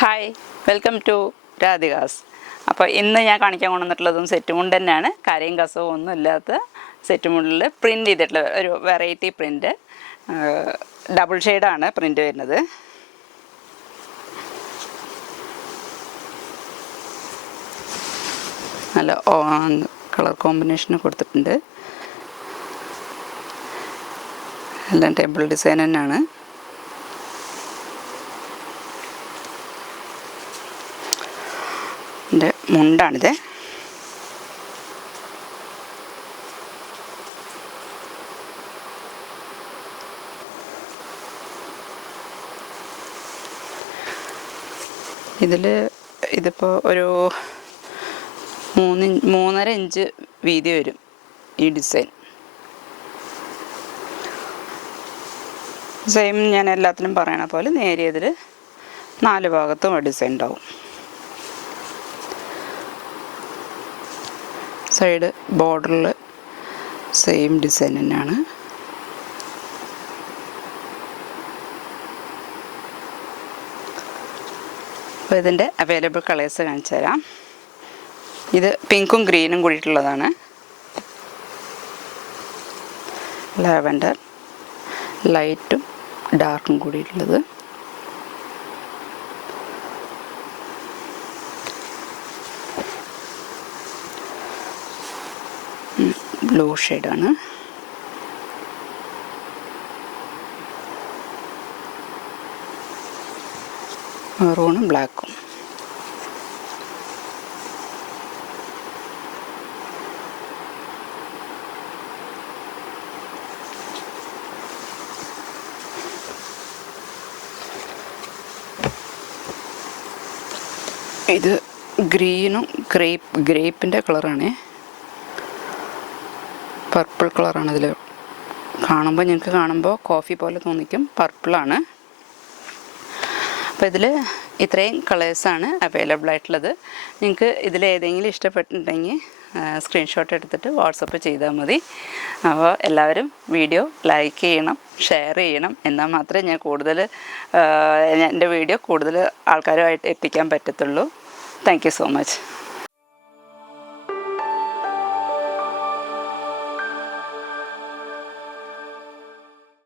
Hi, welcome to Radhika's. അപ്പോൾ ഇന്ന് ഞാൻ കാണിക്കാൻ കൊണ്ടുവന്നിട്ടുള്ളതും സെറ്റ് മുണ്ട് തന്നെയാണ്. കരയും കസവും ഒന്നും ഇല്ലാത്ത സെറ്റ് മുണ്ടിൽ പ്രിൻ്റ് ചെയ്തിട്ടുള്ള ഒരു വെറൈറ്റി പ്രിൻ്റ്. ഡബിൾ ഷെയ്ഡാണ് പ്രിൻ്റ് വരുന്നത്. നല്ല കളർ കോമ്പിനേഷന് കൊടുത്തിട്ടുണ്ട്. എല്ലാം ടെമ്പിൾ ഡിസൈൻ തന്നെയാണ്. എൻ്റെ മുണ്ടാണിത്. ഇതിപ്പോൾ ഒരു 3.5 ഇഞ്ച് വീതി വരും ഈ ഡിസൈൻ. സെയിം ഞാൻ എല്ലാത്തിനും പറയണ പോലെ നേരിയതിൽ 4 ഭാഗത്തും ഡിസൈൻ ഉണ്ടാവും. സൈഡ് ബോർഡറിൽ സെയിം ഡിസൈൻ തന്നെയാണ്. അപ്പോൾ ഇതിൻ്റെ അവൈലബിൾ കളേഴ്സ് കാണിച്ചു തരാം. ഇത് പിങ്കും ഗ്രീനും കൂടിയിട്ടുള്ളതാണ്. ലാവൻഡർ ലൈറ്റും ഡാർക്കും കൂടിയിട്ടുള്ളത്. ബ്ലൂ ഷെയ്ഡാണ്. മെറൂണും ബ്ലാക്കും. ഇത് ഗ്രീനും ഗ്രേപ്പിൻ്റെ കളറാണ്. പർപ്പിൾ കളറാണ് ഇതിൽ കാണുമ്പോൾ. ഞങ്ങൾക്ക് കാണുമ്പോൾ കോഫി പോലെ തോന്നിക്കും, പർപ്പിളാണ്. അപ്പോൾ ഇതിൽ ഇത്രയും കളേഴ്സാണ് അവൈലബിൾ ആയിട്ടുള്ളത്. നിങ്ങൾക്ക് ഇതിലേതെങ്കിലും ഇഷ്ടപ്പെട്ടിട്ടുണ്ടെങ്കിൽ സ്ക്രീൻഷോട്ട് എടുത്തിട്ട് വാട്സപ്പ് ചെയ്താൽ മതി. അപ്പോൾ എല്ലാവരും വീഡിയോ ലൈക്ക് ചെയ്യണം, ഷെയർ ചെയ്യണം. എന്നാൽ മാത്രമേ എൻ്റെ വീഡിയോ കൂടുതൽ ആൾക്കാരുമായിട്ട് എത്തിക്കാൻ പറ്റത്തുള്ളൂ. Thank you so much.